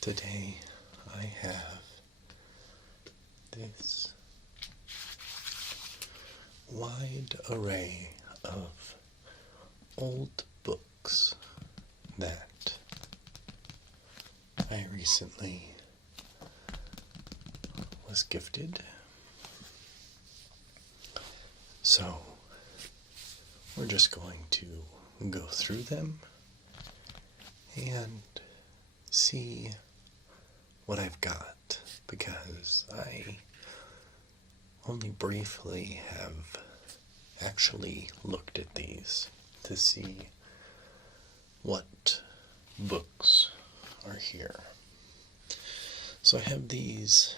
Today I have this wide array of old books that I recently was gifted. So we're just going to go through them and see what I've got, because I only briefly have actually looked at these to see what books are here. So I have these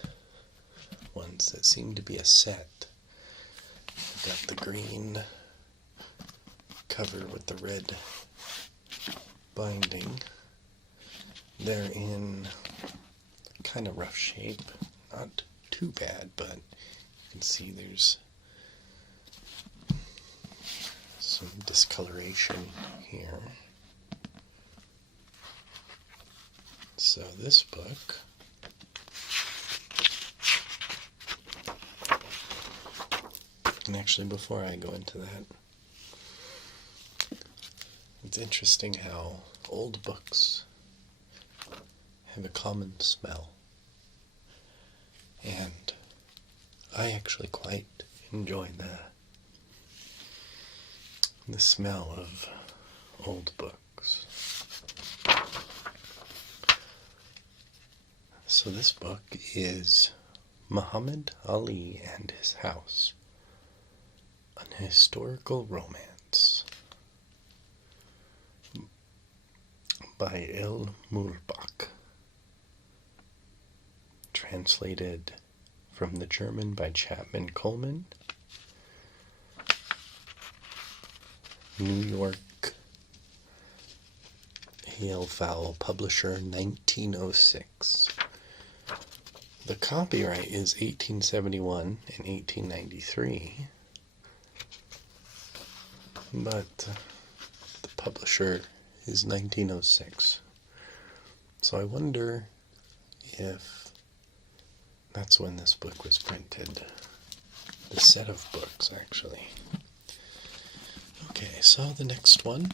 ones that seem to be a set. I've got the green cover with the red binding. They're in kind of rough shape, not too bad, but you can see there's some discoloration here. So this book and actually before I go into that, it's interesting how old books have a common smell. And I actually quite enjoy the smell of old books. So this book is Muhammad Ali and His House, an historical romance by El Mulbach. Translated from the German by Chapman Coleman. New York, Hale Fowl Publisher, 1906. The copyright is 1871 and 1893, but the publisher is 1906. So I wonder if that's when this book was printed. The set of books, actually. Okay, so the next one.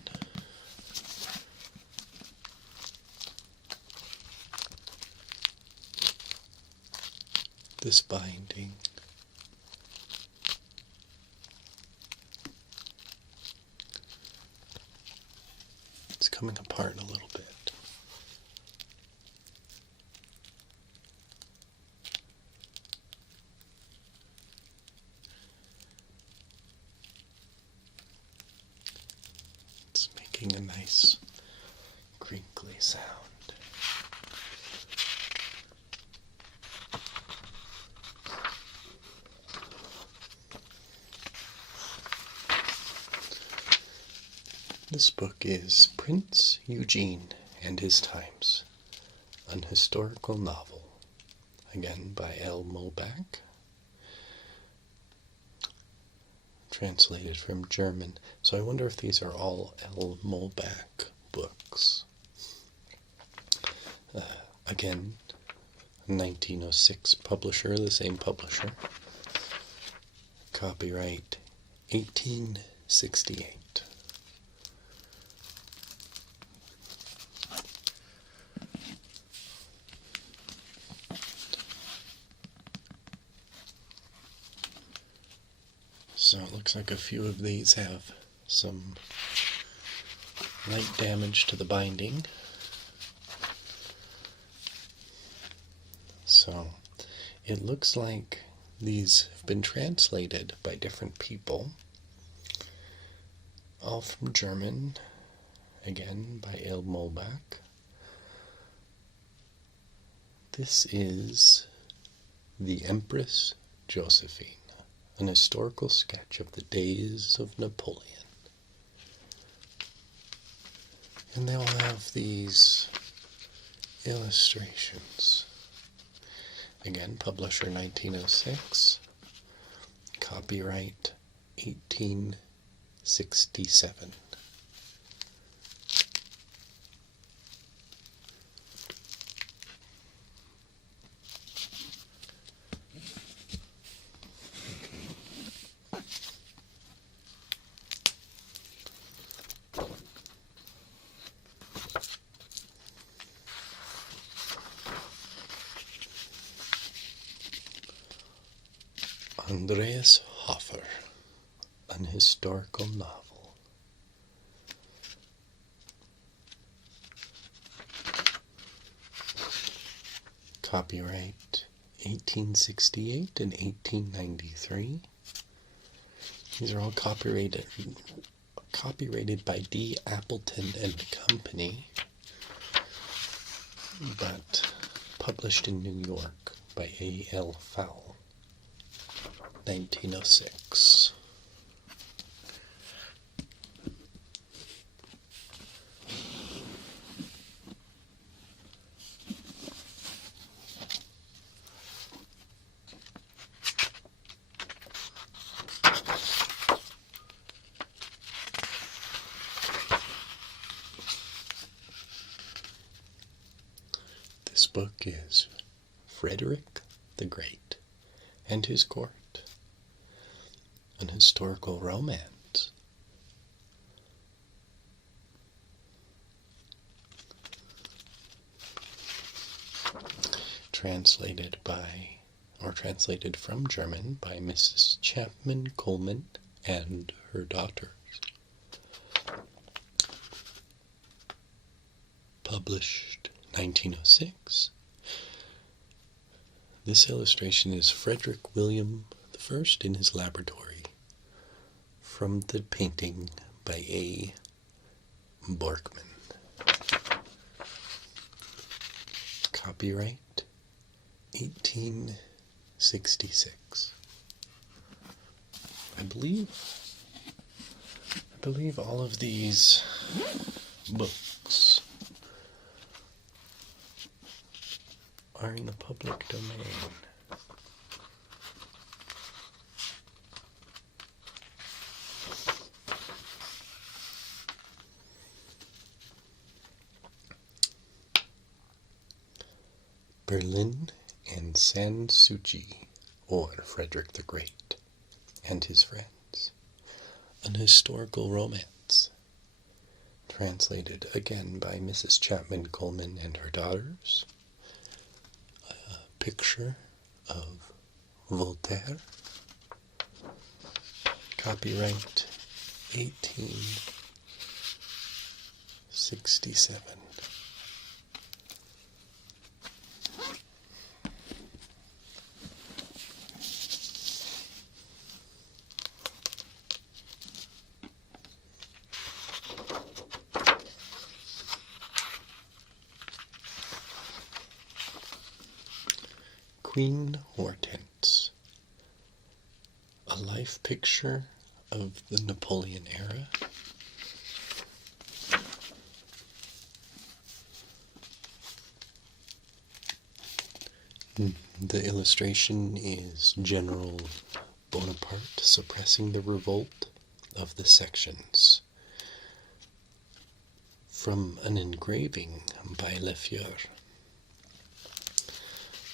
This binding. It's coming apart a little bit. Making a nice crinkly sound. This book is Prince Eugene and His Times, an historical novel, again by L. Mulbach, translated from German. So I wonder if these are all L. Mulbach books. Again, 1906 publisher, the same publisher. Copyright 1868. So it looks like a few of these have some light damage to the binding. So it looks like these have been translated by different people, all from German, again by L. Mulbach. This is The Empress Josephine, an historical sketch of the days of Napoleon. And they'll have these illustrations. Again, publisher 1906, copyright 1867. Andreas Hofer, an historical novel. Copyright 1868 and 1893. These are all copyrighted by D. Appleton and Company, but published in New York by A. L. Fowle, 1906. This book is Frederick the Great and His Court, an historical romance. Translated from German by Mrs. Chapman Coleman and her daughters. Published 1906. This illustration is Frederick William I in his laboratory, from the painting by A. Borkman. Copyright 1866. I believe all of these books are in the public domain. Berlin and Sanssouci, or Frederick the Great and His Friends, an historical romance. Translated again by Mrs. Chapman Coleman and her daughters. A picture of Voltaire. Copyright 1867. Queen Hortense, a life picture of the Napoleon era. The illustration is General Bonaparte suppressing the revolt of the sections, from an engraving by Lefleur.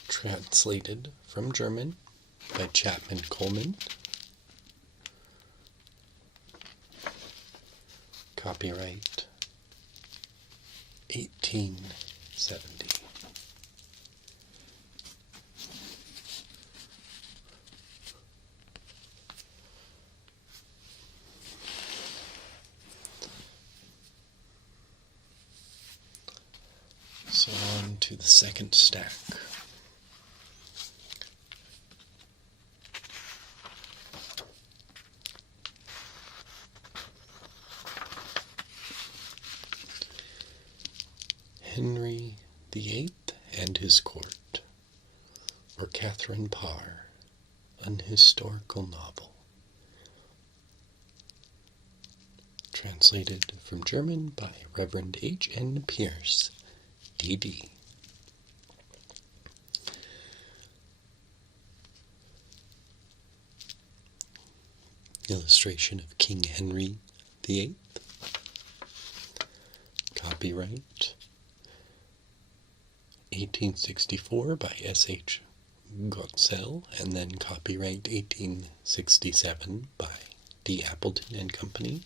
Translated from German by Chapman Coleman. Copyright 1870. So on to the second stack. Henry VIII and His Court, or Catherine Parr, an historical novel. Translated from German by Reverend H. N. Pierce, D.D. Illustration of King Henry VIII. Copyright 1864 by S.H. Gottsell, and then copyright 1867 by D. Appleton and Company.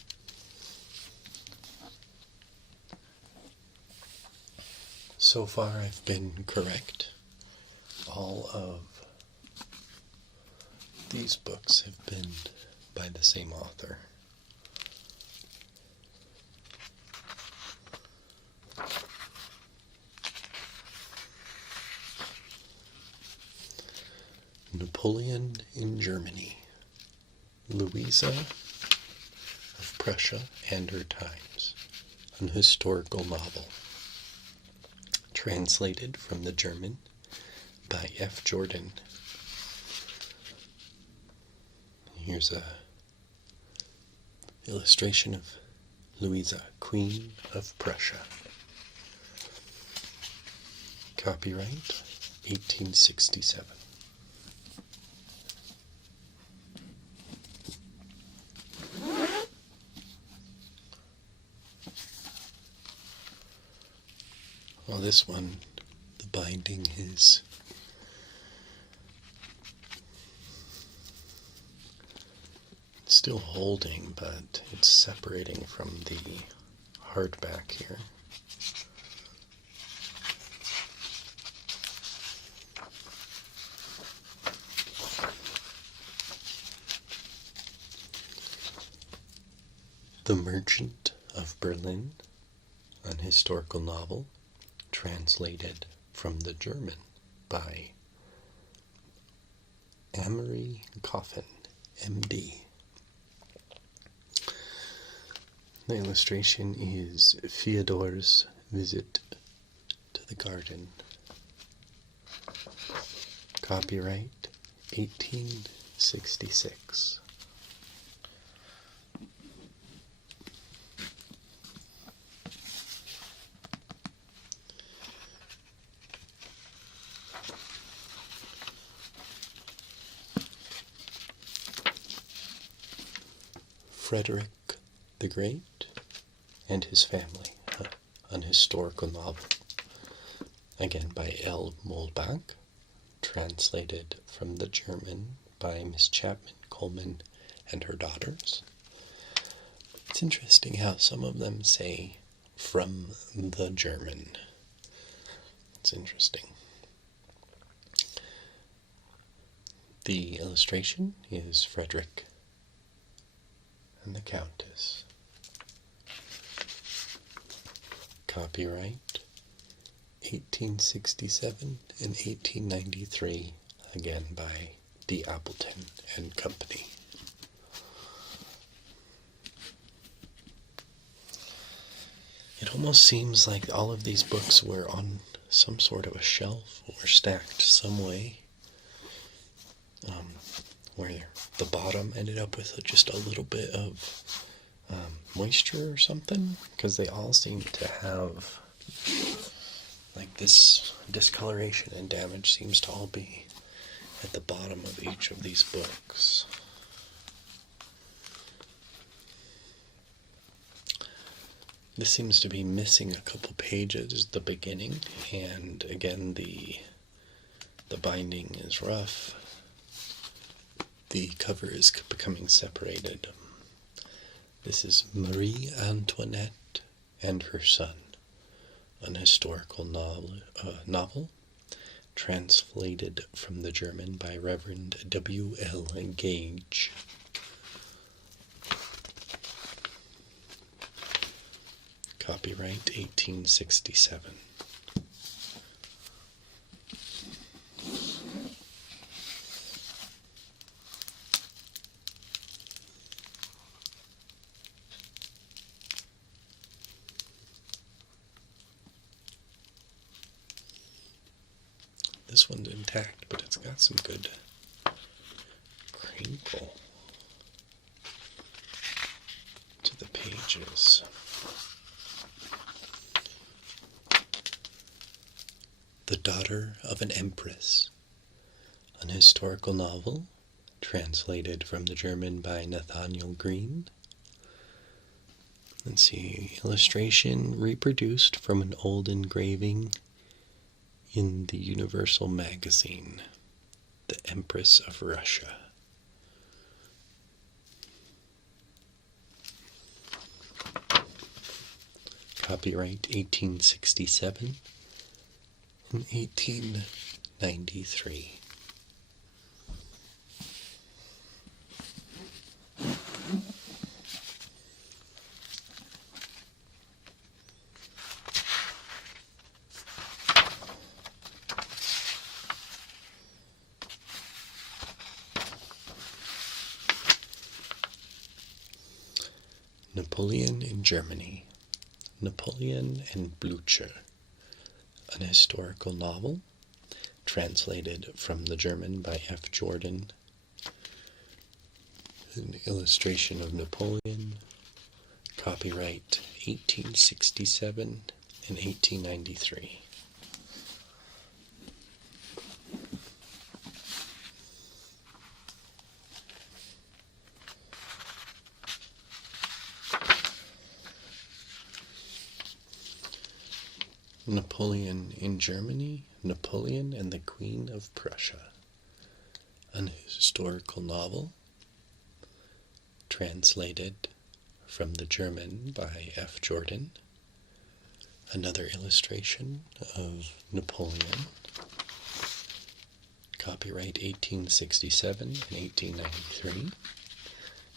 So far I've been correct. All of these books have been by the same author. Napoleon in Germany, Louisa of Prussia and Her Times, an historical novel, translated from the German by F. Jordan. Here's a illustration of Louisa, Queen of Prussia. Copyright 1867. Well, this one, the binding is still holding, but it's separating from the hardback here. The Merchant of Berlin, an historical novel, translated from the German by Amory Coffin, M.D. The illustration is Fyodor's visit to the garden. Copyright 1866. Frederick the Great and His Family, an historical novel, again by L. Mohlbach, translated from the German by Miss Chapman Coleman and her daughters. It's interesting how some of them say from the German. It's interesting. The illustration is Frederick and the Countess. Copyright 1867 and 1893, again by D. Appleton and Company. It almost seems like all of these books were on some sort of a shelf or stacked some way, where the bottom ended up with just a little bit of moisture or something, because they all seem to have like this discoloration and damage seems to all be at the bottom of each of these books. This seems to be missing a couple pages at the beginning, and again the binding is rough. The cover is becoming separated. This is Marie Antoinette and Her Son, an historical novel translated from the German by Reverend W. L. Gage. Copyright 1867. This one's intact, but it's got some good crinkle to the pages. The Daughter of an Empress, an historical novel translated from the German by Nathaniel Green. Let's see, illustration reproduced from an old engraving in the Universal magazine, The Empress of Russia. Copyright 1867 and 1893. Napoleon in Germany. Napoleon and Blücher. An historical novel, translated from the German by F. Jordan. An illustration of Napoleon. Copyright 1867 and 1893. Napoleon in Germany, Napoleon and the Queen of Prussia. An historical novel, translated from the German by F. Jordan. Another illustration of Napoleon. Copyright 1867 and 1893.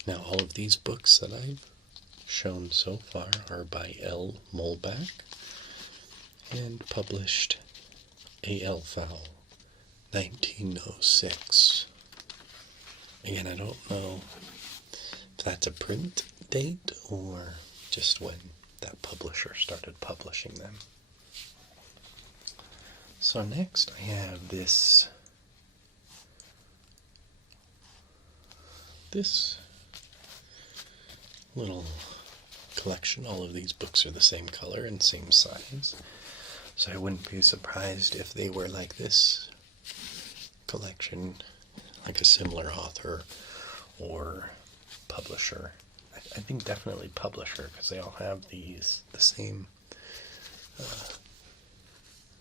Now, all of these books that I've shown so far are by L. Molbach and published A.L. Fowl, 1906. Again, I don't know if that's a print date or just when that publisher started publishing them. So next I have this little collection. All of these books are the same color and same size, so I wouldn't be surprised if they were like this collection, like a similar author or publisher. I think definitely publisher, because they all have the same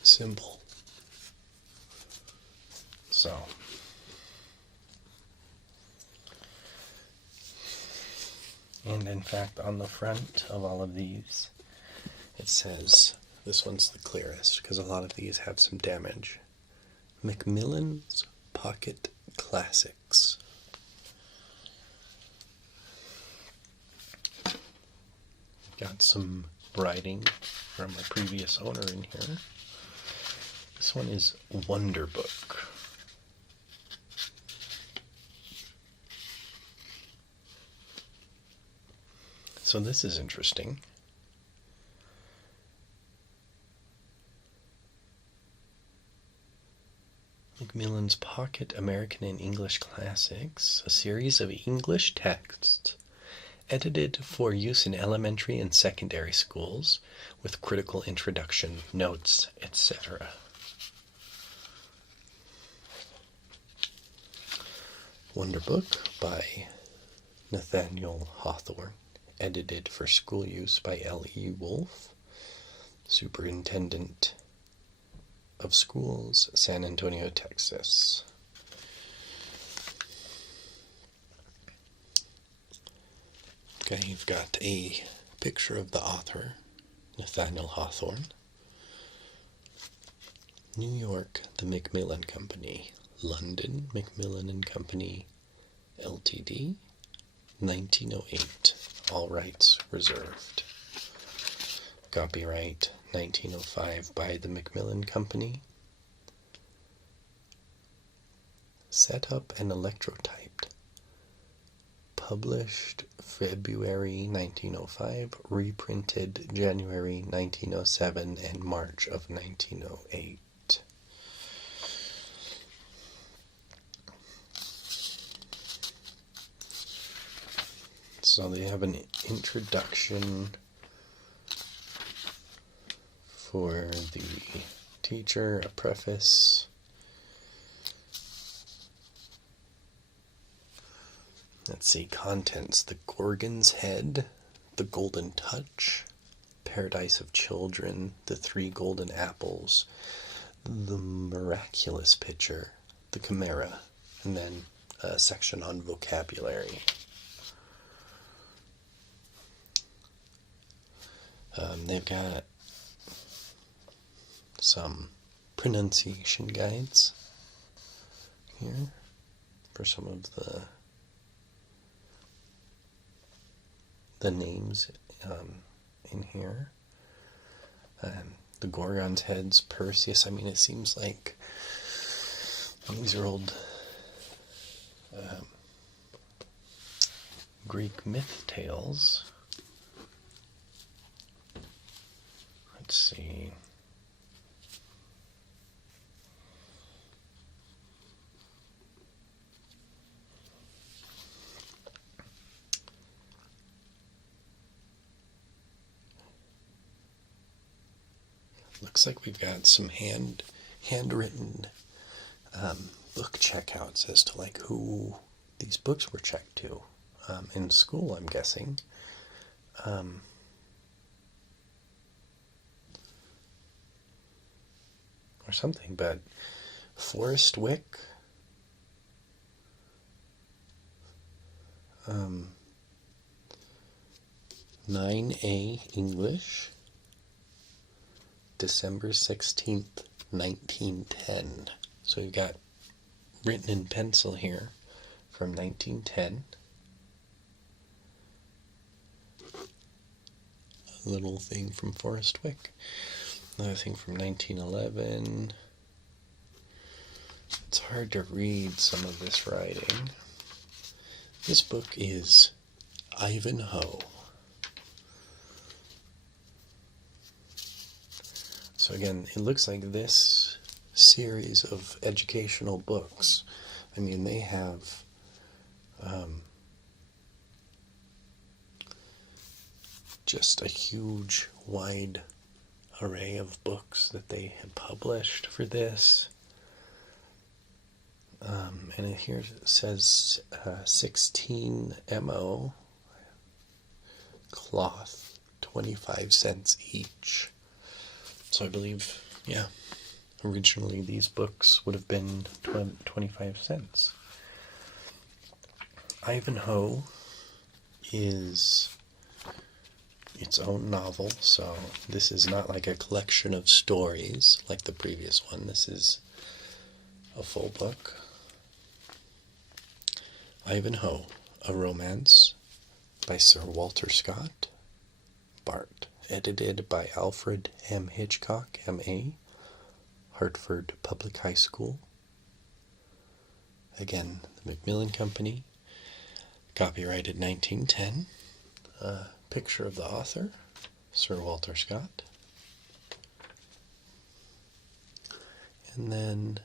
symbol. So, and in fact, on the front of all of these, it says, this one's the clearest, because a lot of these have some damage. Macmillan's Pocket Classics. Got some writing from a previous owner in here. This one is Wonder Book. So this is interesting. Macmillan's Pocket American and English Classics, a series of English texts edited for use in elementary and secondary schools with critical introduction, notes, etc. Wonder Book by Nathaniel Hawthorne, edited for school use by L.E. Wolfe, Superintendent of Schools, San Antonio, Texas. Okay, you've got a picture of the author, Nathaniel Hawthorne. New York, the Macmillan Company. London, Macmillan and Company, Ltd., 1908. All rights reserved. Copyright 1905 by the Macmillan Company. Set up and electrotyped. Published February 1905, reprinted January 1907 and March of 1908. So they have an introduction for the teacher, a preface. Let's see, contents: The Gorgon's Head, The Golden Touch, Paradise of Children, The Three Golden Apples, The Miraculous Picture, The Chimera, and then a section on vocabulary. They've got some pronunciation guides here for some of the names in here. The Gorgon's Heads, Perseus. I mean, it seems like these are old Greek myth tales. Let's see. Looks like we've got some handwritten book checkouts as to like who these books were checked to in school, I'm guessing. Or something, but Forrest Wick, 9A English, December 16th, 1910. So we've got written in pencil here from 1910. A little thing from Forrest Wick. Another thing from 1911. It's hard to read some of this writing. This book is Ivanhoe. So again, it looks like this series of educational books, I mean, they have just a huge, wide array of books that they have published for this. And here it says 16 MO cloth, 25 cents each. So I believe, yeah, originally these books would have been 25 cents. Ivanhoe is its own novel, so this is not like a collection of stories like the previous one. This is a full book. Ivanhoe, a romance by Sir Walter Scott, Bart, edited by Alfred M. Hitchcock, M.A., Hartford Public High School. Again, the Macmillan Company, copyrighted 1910. Picture of the author, Sir Walter Scott. And then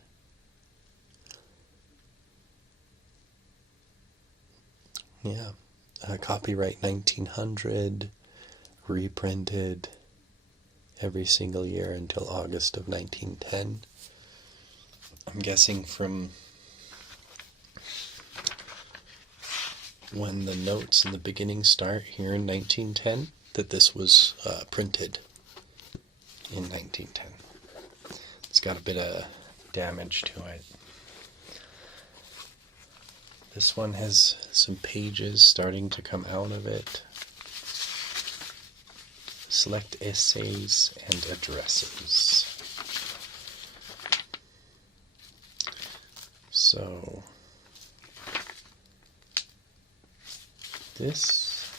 copyright 1900, reprinted every single year until August of 1910. I'm guessing from when the notes in the beginning start here in 1910 that this was printed in 1910. It's got a bit of damage to it. This one has some pages starting to come out of it. Select essays and addresses. So this,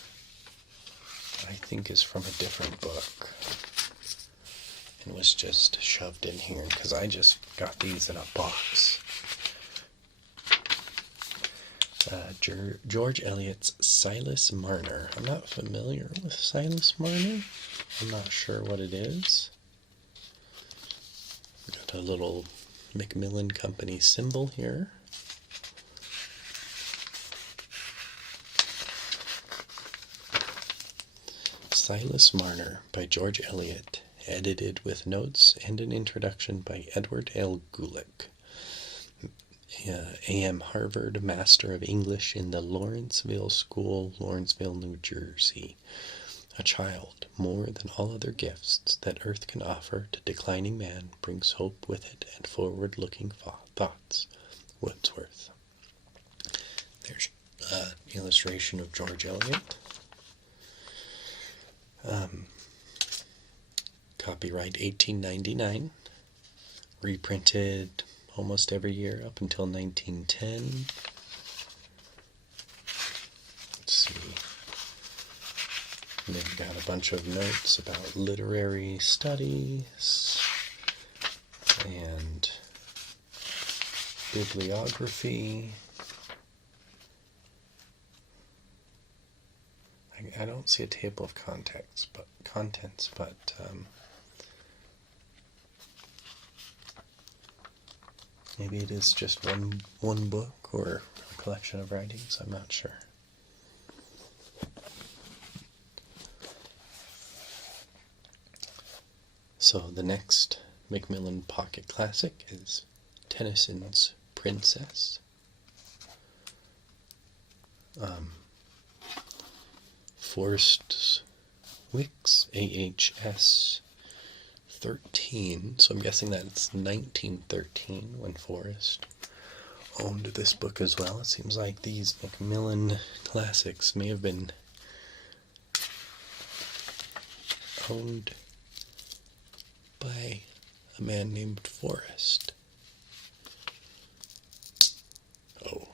I think, is from a different book and was just shoved in here because I just got these in a box. George Eliot's Silas Marner. I'm not familiar with Silas Marner. I'm not sure what it is. Got a little Macmillan Company symbol here. Silas Marner by George Eliot, edited with notes and an introduction by Edward L. Gulick. A.M. Harvard Master of English in the Lawrenceville School, Lawrenceville, New Jersey. A child, more than all other gifts that earth can offer to declining man, brings hope with it and forward-looking thoughts. Wordsworth. There's an illustration of George Eliot. Copyright 1899. Reprinted almost every year up until 1910. Let's see. And they've got a bunch of notes about literary studies and bibliography. I don't see a table of contents, but Maybe it is just one book or a collection of writings, I'm not sure. So the next Macmillan Pocket Classic is Tennyson's Princess. Forrest Wicks, AHS 13, so I'm guessing that's 1913 when Forrest owned this book as well. It seems like these Macmillan classics may have been owned by a man named Forrest. Oh.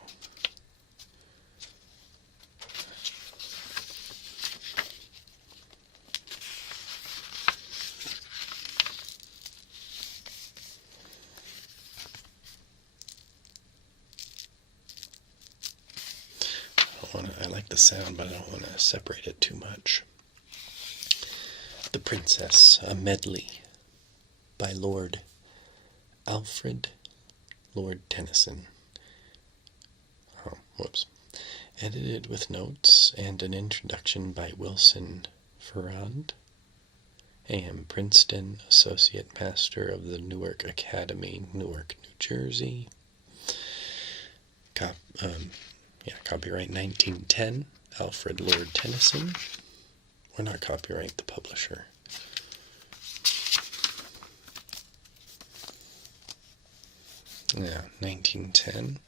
I like the sound, but I don't want to separate it too much. The Princess, a medley by Lord Alfred Lord Tennyson. Oh, whoops. Edited with notes and an introduction by Wilson Ferrand, A.M. Princeton, Associate Master of the Newark Academy, Newark, New Jersey. Copyright 1910, Alfred Lord Tennyson. Or not copyright, the publisher. Yeah, 1910.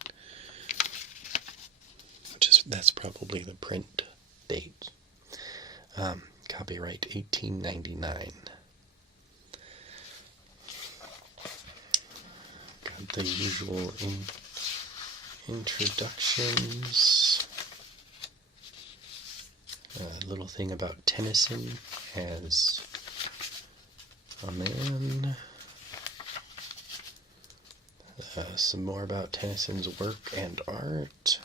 That's probably the print date. Copyright 1899. Got the usual introductions. A little thing about Tennyson as a man. Some more about Tennyson's work and art.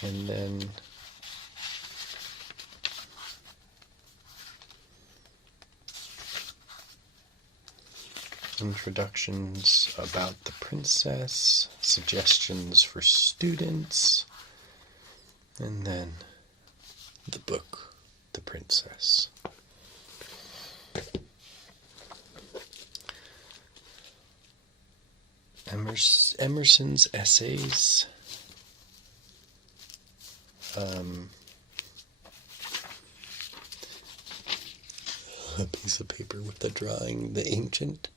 And then introductions about the princess, suggestions for students, and then the book, The Princess. Emerson's essays. A piece of paper with a drawing, The Ancient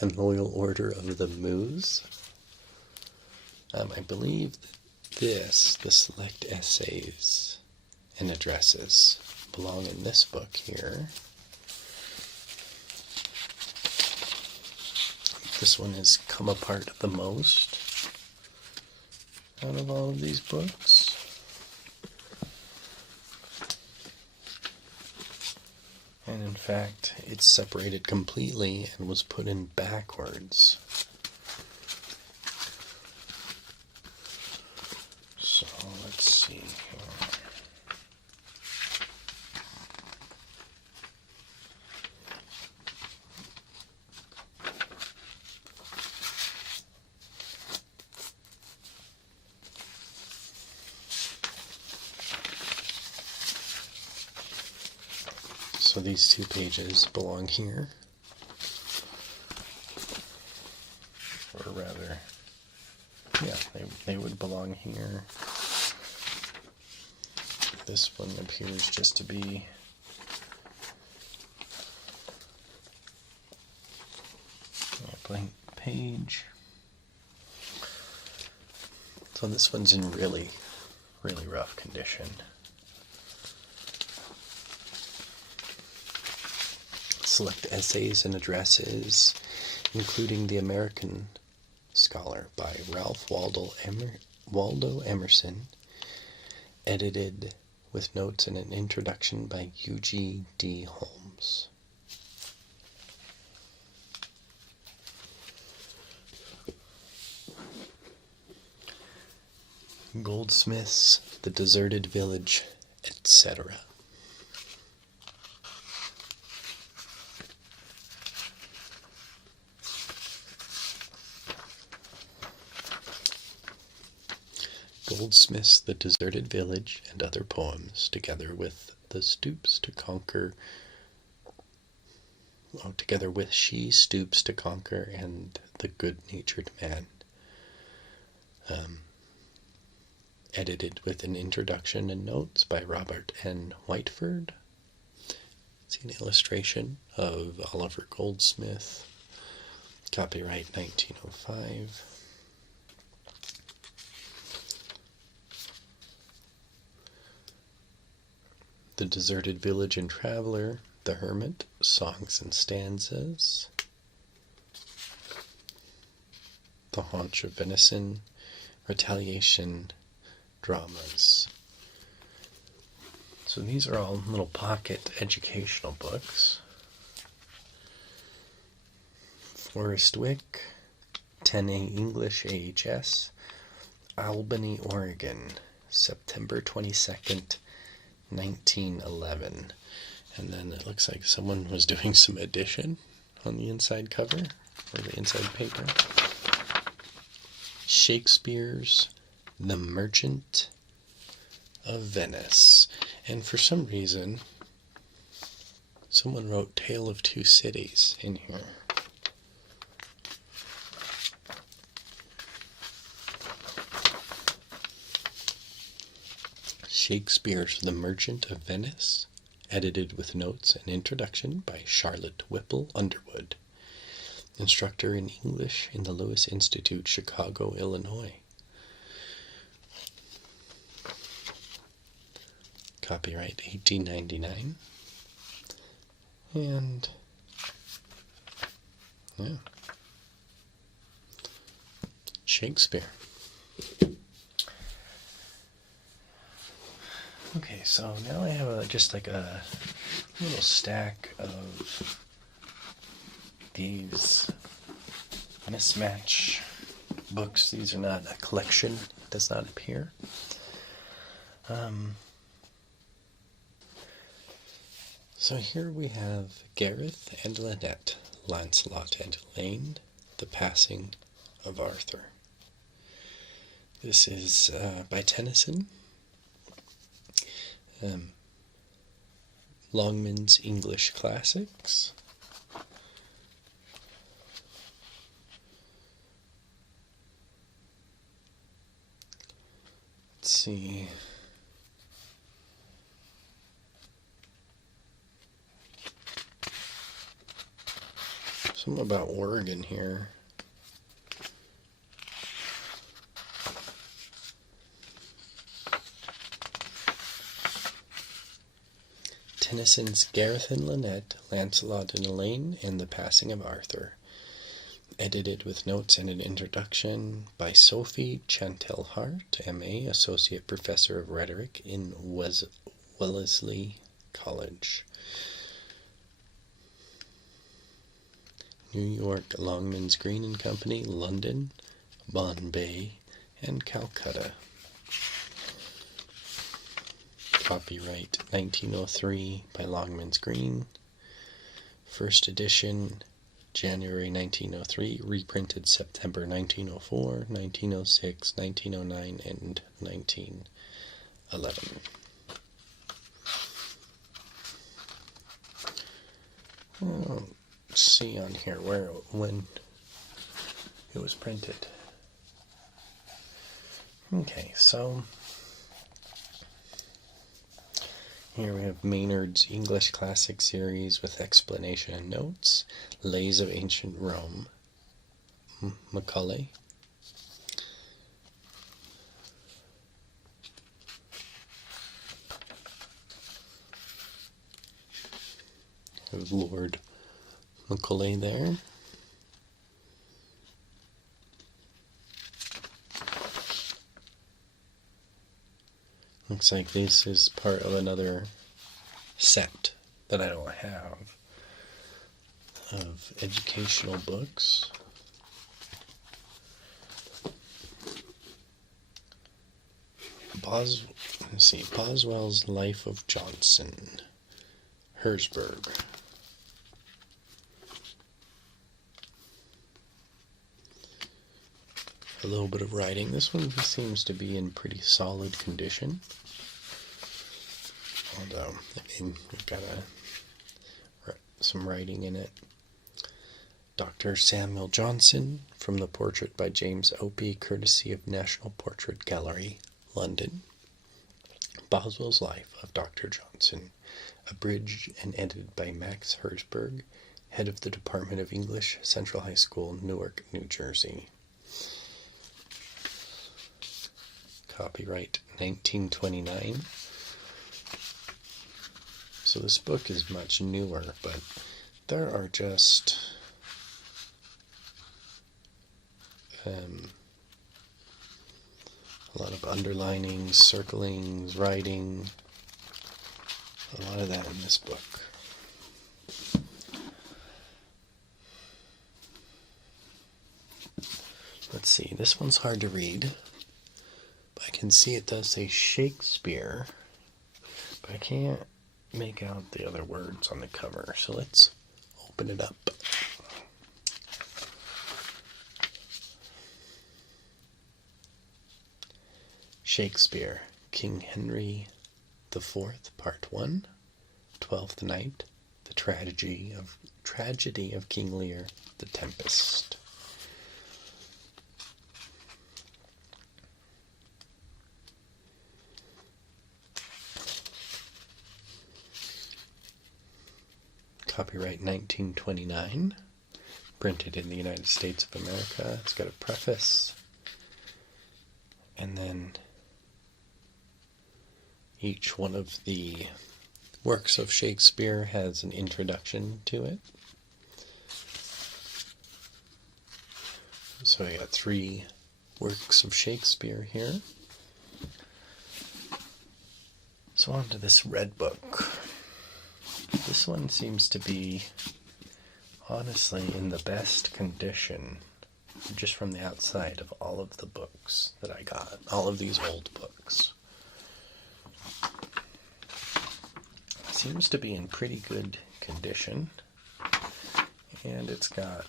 and Loyal Order of the Muse. I believe that the select essays and addresses belong in this book here. This one has come apart the most out of all of these books. And in fact, it's separated completely and was put in backwards. So let's see here. So these two pages belong here, or rather, yeah, they would belong here. This one appears just to be a blank page. So this one's in really, really rough condition. Select essays and addresses, including The American Scholar by Ralph Waldo Emerson, edited with notes and an introduction by U.G.D. Holmes. Goldsmith's The Deserted Village, etc. Goldsmith's The Deserted Village and Other Poems, together with She Stoops to Conquer and The Good-Natured Man. Edited with an introduction and notes by Robert N. Whiteford. See an illustration of Oliver Goldsmith. Copyright 1905. The Deserted Village and Traveler, The Hermit, Songs and Stanzas. The Haunch of Venison, Retaliation, Dramas. So these are all little pocket educational books. Forest Wick, 10A English AHS, Albany, Oregon, September 22nd, 1911. And then it looks like someone was doing some addition on the inside cover, or the inside paper. Shakespeare's The Merchant of Venice. And for some reason, someone wrote Tale of Two Cities in here. Shakespeare's The Merchant of Venice, edited with notes and introduction by Charlotte Whipple Underwood, instructor in English in the Lewis Institute, Chicago, Illinois. Copyright 1899. And, yeah, Shakespeare. Okay, so now I have just like a little stack of these mismatch books. These are not a collection. It does not appear. So here we have Gareth and Lynette, Lancelot and Elaine, The Passing of Arthur. This is by Tennyson. Longman's English Classics. Let's see. Something about Oregon here. Tennyson's Gareth and Lynette, Lancelot and Elaine, and The Passing of Arthur. Edited with notes and an introduction by Sophie Chantel Hart, M.A., Associate Professor of Rhetoric in Wellesley College. New York, Longman's Green and Company, London, Bombay, and Calcutta. Copyright 1903 by Longman's Green. First edition, January 1903, reprinted September 1904, 1906, 1909, and 1911. Let's see on here when it was printed. Okay, so here we have Maynard's English Classic Series with explanation and notes, Lays of Ancient Rome, Macaulay. Lord Macaulay there. Looks like this is part of another set that I don't have of educational books. Boswell's Life of Johnson, Herzberg. A little bit of writing. This one seems to be in pretty solid condition. Although, I mean, we've got some writing in it. Dr. Samuel Johnson, from the portrait by James Opie, courtesy of National Portrait Gallery, London. Boswell's Life of Dr. Johnson, abridged and edited by Max Herzberg, head of the Department of English, Central High School, Newark, New Jersey. Copyright 1929. So this book is much newer, but there are just a lot of underlinings, circlings, writing, a lot of that in this book. Let's see, this one's hard to read, but I can see it does say Shakespeare, but I can't make out the other words on the cover, so let's open it up. Shakespeare, King Henry IV, Part 1, Twelfth Night, the Tragedy of King Lear, The Tempest. Copyright 1929, printed in the United States of America. It's got a preface, and then each one of the works of Shakespeare has an introduction to it. So I got 3 works of Shakespeare here. So on to this red book. This one seems to be, honestly, in the best condition, just from the outside, of all of the books that I got, all of these old books. Seems to be in pretty good condition, and it's got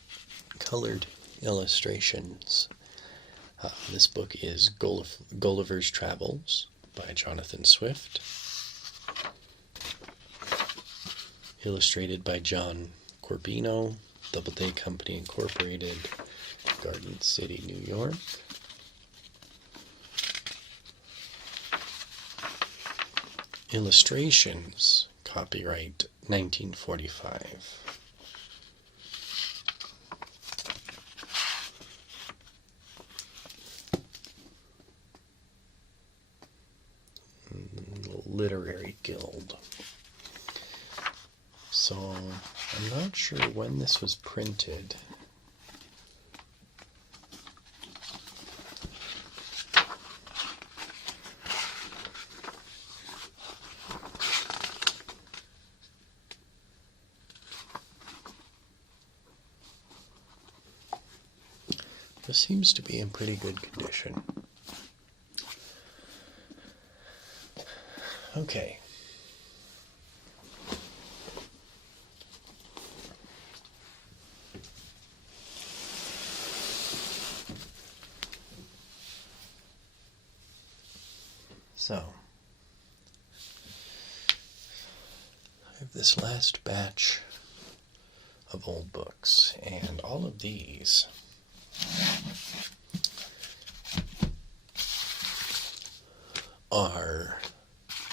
colored illustrations. This book is Gulliver's Travels by Jonathan Swift, illustrated by John Corbino, Doubleday Company Incorporated, Garden City, New York. Illustrations, copyright 1945. Literary Guild. So, I'm not sure when this was printed. This seems to be in pretty good condition. Okay. So, I have this last batch of old books, and all of these are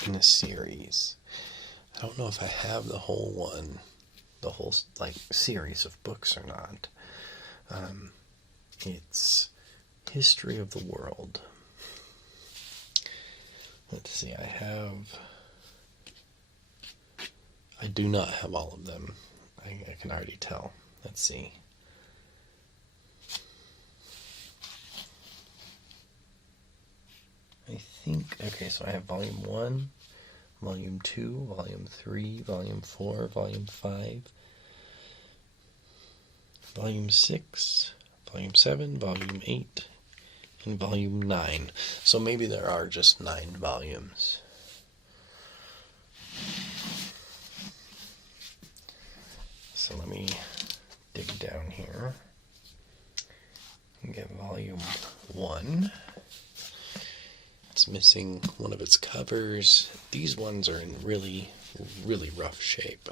in a series. I don't know if I have the whole one, the whole series of books or not. It's History of the World. Let's see, I do not have all of them. I can already tell. Let's see. I think, okay, so I have Volume 1, Volume 2, Volume 3, Volume 4, Volume 5, Volume 6, Volume 7, Volume 8, and Volume 9. So maybe there are just 9 volumes. So let me dig down here We get volume 1. It's missing one of its covers. These ones are in really, really rough shape.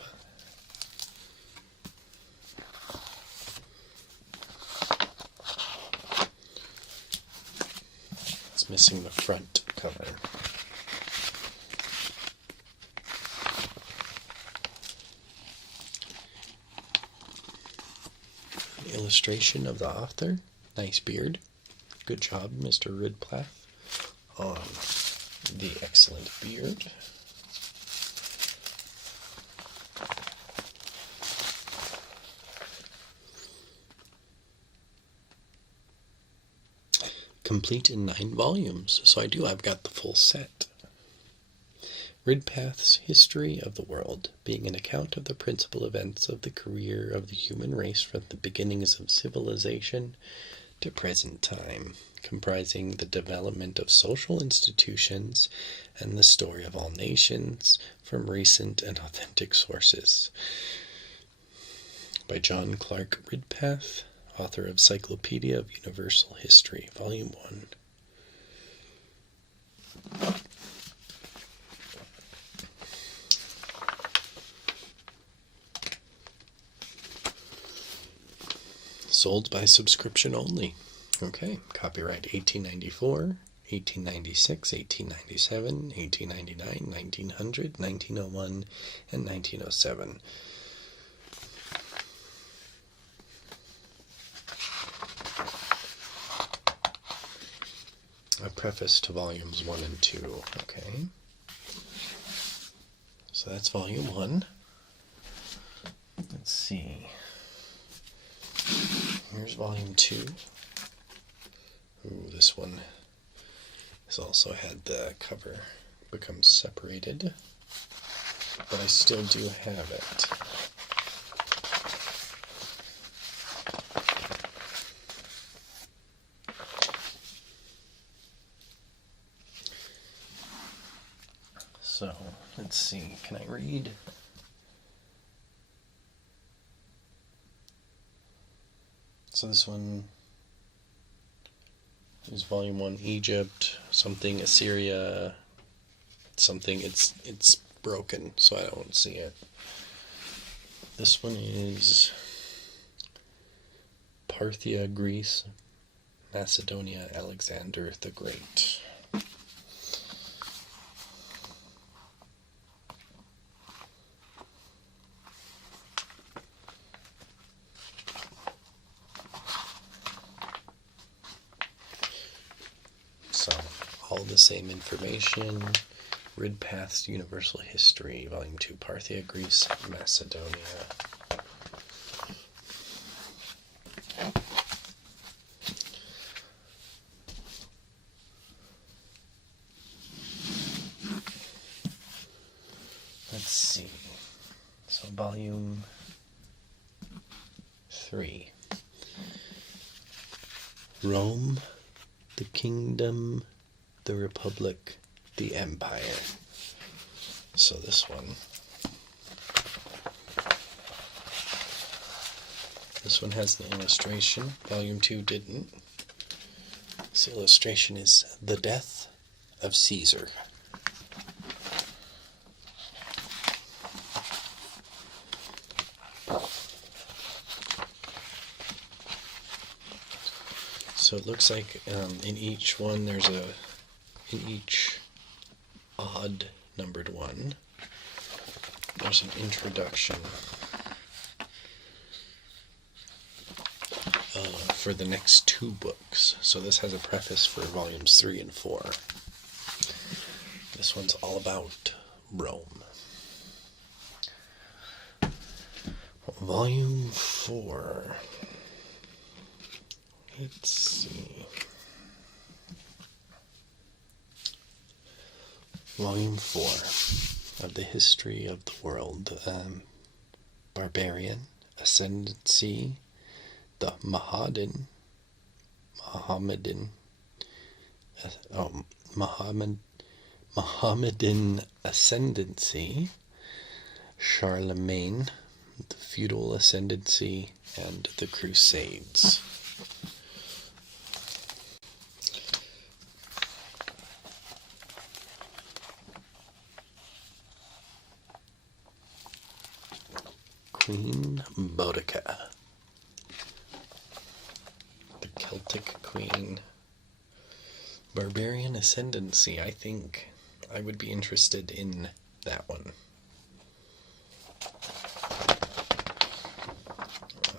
It's missing the front cover. An illustration of the author. Nice beard. Good job, Mr. Ridpath, on the excellent beard. Complete in 9 volumes, so I've got the full set. Ridpath's History of the World, being an account of the principal events of the career of the human race from the beginnings of civilization to present time, comprising the development of social institutions and the story of all nations from recent and authentic sources. By John Clark Ridpath, author of Cyclopedia of Universal History, Volume 1. Sold by subscription only. Okay, copyright 1894, 1896, 1897, 1899, 1900, 1901, and 1907. A preface to volumes 1 and 2. Okay. So that's volume 1. Let's see. Here's volume 2. Ooh, this one has also had the cover become separated, but I still do have it. So, let's see, can I read? So this one is volume 1, Egypt, something Assyria, something, it's broken, so I don't see it. This one is Parthia, Greece, Macedonia, Alexander the Great. So, all the same information. Ridpath's Universal History, Volume 2, Parthia, Greece, Macedonia. Let's see. So, Volume 3. Rome, the Kingdom, the Republic, the Empire. So this one. This one has an illustration. Volume 2 didn't. This illustration is The Death of Caesar. So it looks like in each one in each odd numbered one, there's an introduction for the next 2 books. So this has a preface for volumes 3 and 4. This one's all about Rome. Volume 4. Let's see. Volume 4 of the History of the World. Barbarian, Ascendancy, the Mohammedan Ascendancy, Charlemagne, the Feudal Ascendancy, and the Crusades. Queen Boudica. The Celtic Queen. Barbarian Ascendancy. I think I would be interested in that one.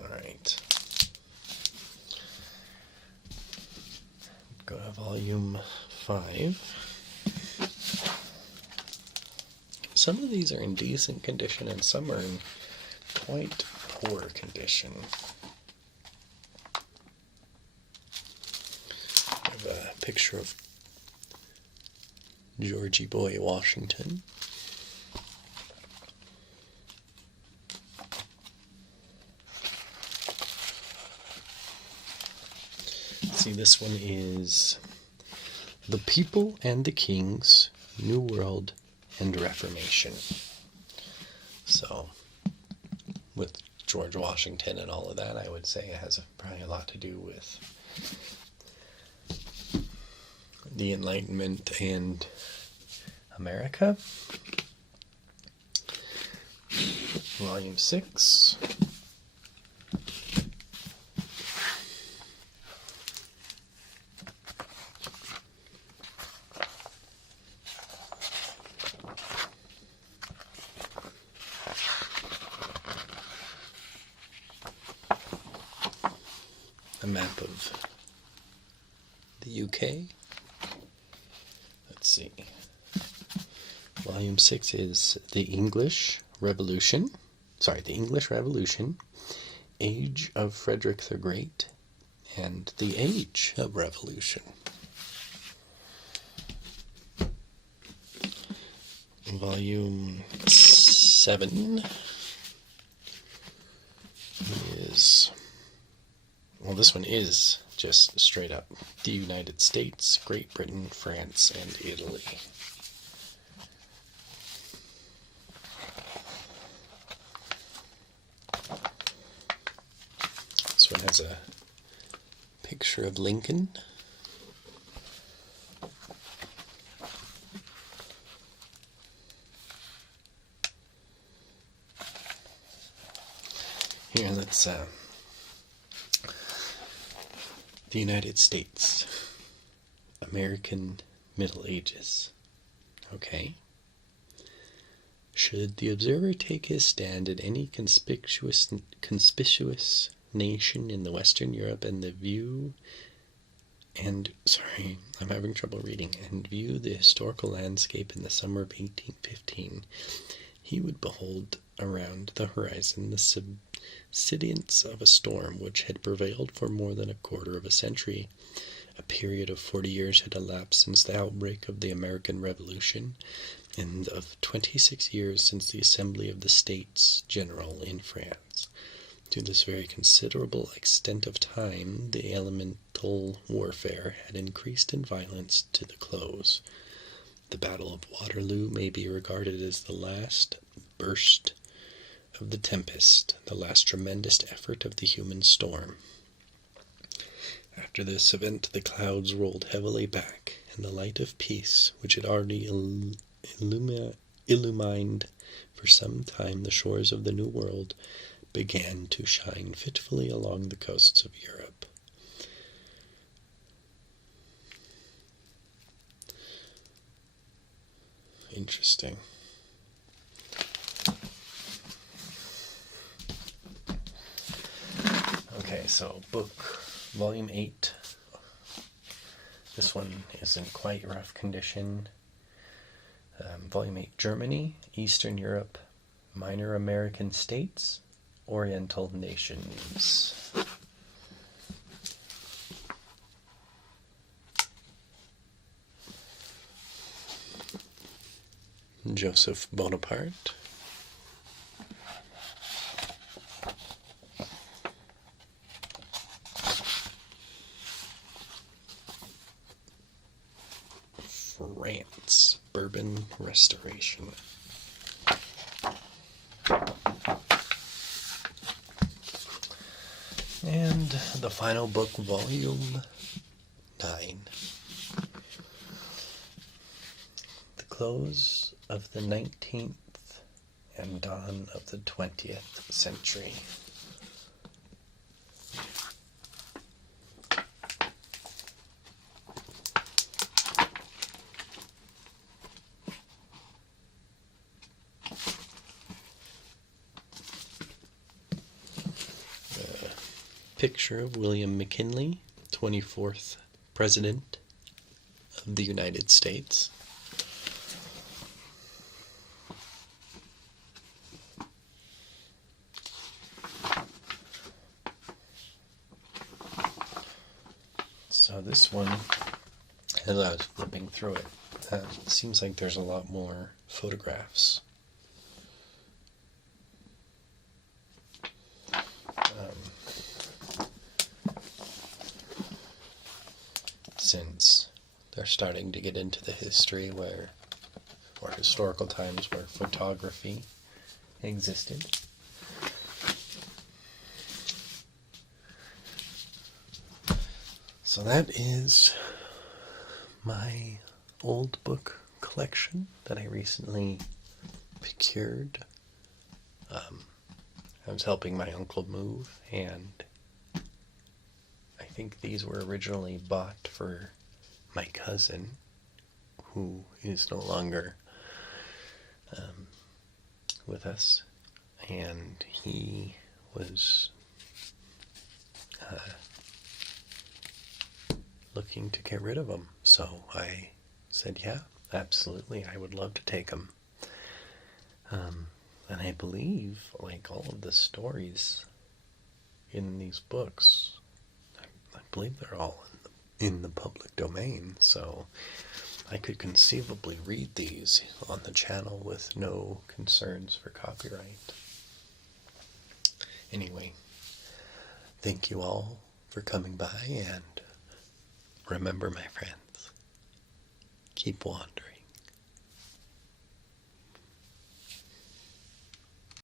Alright. Go to volume 5. Some of these are in decent condition and some are in quite poor condition. I have a picture of Georgie Boy Washington. See, this one is The People and the Kings, New World and Reformation. So, with George Washington and all of that, I would say it has probably a lot to do with the Enlightenment and America. Volume 6. A map of the UK. Let's see. Volume 6 is The English Revolution. The English Revolution, Age of Frederick the Great, and The Age of Revolution. Volume 7 is, well, this one is just straight up the United States, Great Britain, France, and Italy. This one has a picture of Lincoln. Here, let's the United States, American Middle Ages. Okay. Should the observer take his stand at any conspicuous nation in the Western Europe and view the historical landscape in the summer of 1815, he would behold around the horizon the subsidence of a storm which had prevailed for more than a quarter of a century. A period of 40 years had elapsed since the outbreak of the American Revolution, and of 26 years since the assembly of the States General in France. To this very considerable extent of time, the elemental warfare had increased in violence to the close. The Battle of Waterloo may be regarded as the last burst of the tempest, the last tremendous effort of the human storm. After this event, the clouds rolled heavily back, and the light of peace, which had already illumined for some time the shores of the New World, began to shine fitfully along the coasts of Europe. Interesting. Okay, so volume 8. This one is in quite rough condition. Volume 8, Germany, Eastern Europe, Minor American States, Oriental Nations. Joseph Bonaparte. France, Bourbon Restoration. And the final book, volume 9. The close of the 19th and dawn of the 20th century. Picture of William McKinley, 24th President of the United States. So this one, as I was flipping through it, it seems like there's a lot more photographs. Since they're starting to get into the history or historical times where photography existed. So that is my old book collection that I recently procured. I was helping my uncle move, and I think these were originally bought for my cousin, who is no longer with us, and he was looking to get rid of them. So I said, yeah, absolutely, I would love to take them. And I believe, like, all of the stories in these books, I believe they're all in the public domain, so I could conceivably read these on the channel with no concerns for copyright. Anyway, thank you all for coming by, and remember, my friends, keep wandering.